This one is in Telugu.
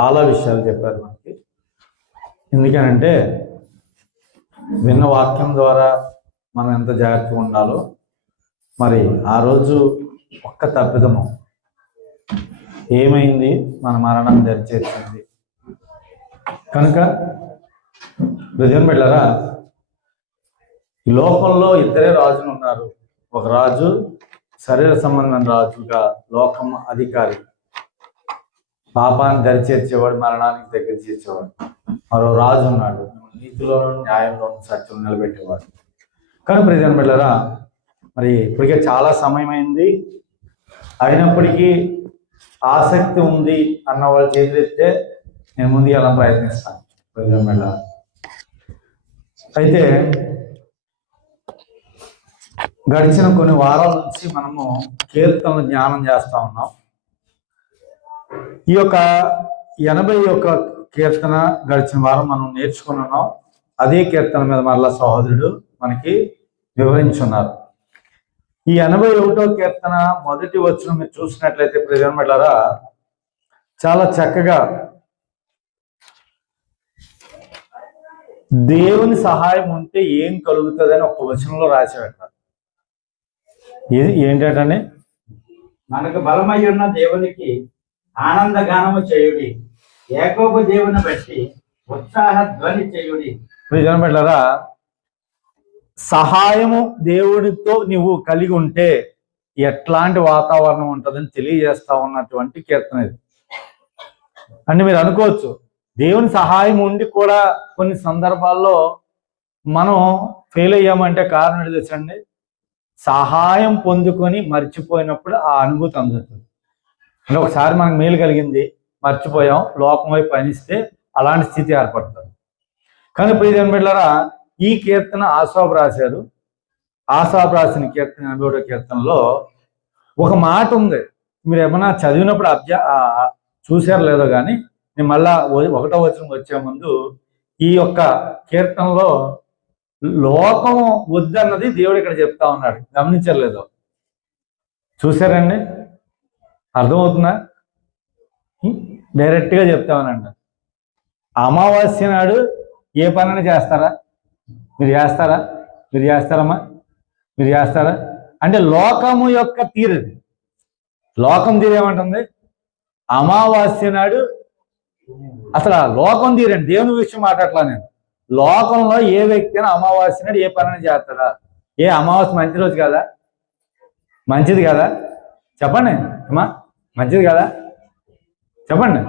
చాలా విషయాలు చెప్పారు మనకి. ఎందుకనంటే విన్న వాక్యం ద్వారా మనం ఎంత జాగ్రత్తగా ఉండాలో, మరి ఆ రోజు ఒక్క తప్పిదము ఏమైంది, మన మరణం దరిచేర్చింది. కనుక ప్రజలు బిడ్డలారా, ఈ లోకంలో ఇద్దరే రాజులు ఉన్నారు. ఒక రాజు శరీర సంబంధం రాజుగా, లోకం అధికారి, పాపాన్ని దరిచేర్చేవాడు, మరణానికి దగ్గర చేర్చేవాడు. మరో రాజు ఉన్నాడు, నీతిలోను న్యాయంలోను సత్యం నిలబెట్టేవాడు. కానీ ప్రజలు బిడ్డలారా, మరి ఇప్పటికే చాలా సమయం అయింది. అయినప్పటికీ ఆసక్తి ఉంది అన్న వాళ్ళు చేతులెత్తే నేను ముందుకు ఎలా ప్రయత్నిస్తాను. ప్రజలు బిడ్డలారా, అయితే గడిచిన కొన్ని వారాల నుంచి మనము కీర్తనలు జ్ఞానం చేస్తా ఉన్నాం. ఈ యొక్క 81 కీర్తన గడిచిన వారం మనం నేర్చుకున్నాం. అదే కీర్తన మీద మరలా సహోదరుడు మనకి వివరించున్నారు. ఈ 81వ కీర్తన మొదటి వచనం మీరు చూసినట్లయితే ప్రజలు బిడ్డలారా, చాలా చక్కగా దేవుని సహాయం ఉంటే ఏం కలుగుతుందని ఒక వచనంలో రాసి పెట్టారు. ఏంటంటే, మనకు బలమై ఉన్న దేవునికి ఆనందగానము చేయుడి, యాకోబు దేవుని బట్టి ఉత్సాహ ధ్వని చేయుడి. ప్రజలు బిడ్డలారా, సహాయము దేవుడితో నువ్వు కలిగి ఉంటే ఎట్లాంటి వాతావరణం ఉంటుందని తెలియజేస్తా ఉన్నటువంటి కీర్తన ఇది. అంటే మీరు అనుకోవచ్చు, దేవుని సహాయం ఉండి కూడా కొన్ని సందర్భాల్లో మనం ఫెయిల్ అయ్యామంటే కారణం ఏంటి తెలుసండి? సహాయం పొందుకొని మర్చిపోయినప్పుడు ఆ అనుభూతి అందుతుంది. అంటే ఒకసారి మనకు మేలు కలిగింది, మర్చిపోయాం, లోకం వైపు పయనిస్తే అలాంటి స్థితి ఏర్పడుతుంది. కానీ ప్రియమైన బిడ్డలారా, ఈ కీర్తన ఆసాపు రాశారు. ఆసాపు రాసిన కీర్తన 81వ కీర్తనలో ఒక మాట ఉంది. మీరు ఏమన్నా చదివినప్పుడు చూశారు లేదో కానీ, నేను మళ్ళా 1వ వచనం వచ్చే ముందు ఈ యొక్క కీర్తనలో లోకం వద్దన్నది దేవుడు ఇక్కడ చెప్తా ఉన్నాడు. గమనించారు లేదో? చూసారండి? అర్థమవుతుందా? డైరెక్ట్గా చెప్తామనండి. అమావాస్య నాడు ఏ పనైనా చేస్తారా? మీరు చేస్తారా? మీరు చేస్తారమ్మా? మీరు చేస్తారా? అంటే లోకము యొక్క తీరది. లోకం తీరేమంటుంది? అమావాస్య నాడు అసలు లోకం తీరండి. దేవుని విషయం మాట్లాడలా నేను. లోకంలో ఏ వ్యక్తి అయినా అమావాస్య నాడు ఏ పనైనా చేస్తారా? ఏ అమావాస్య మంచి రోజు కదా? మంచిది కదా? చెప్పండి అమ్మా, మంచిది కదా? చెప్పండి.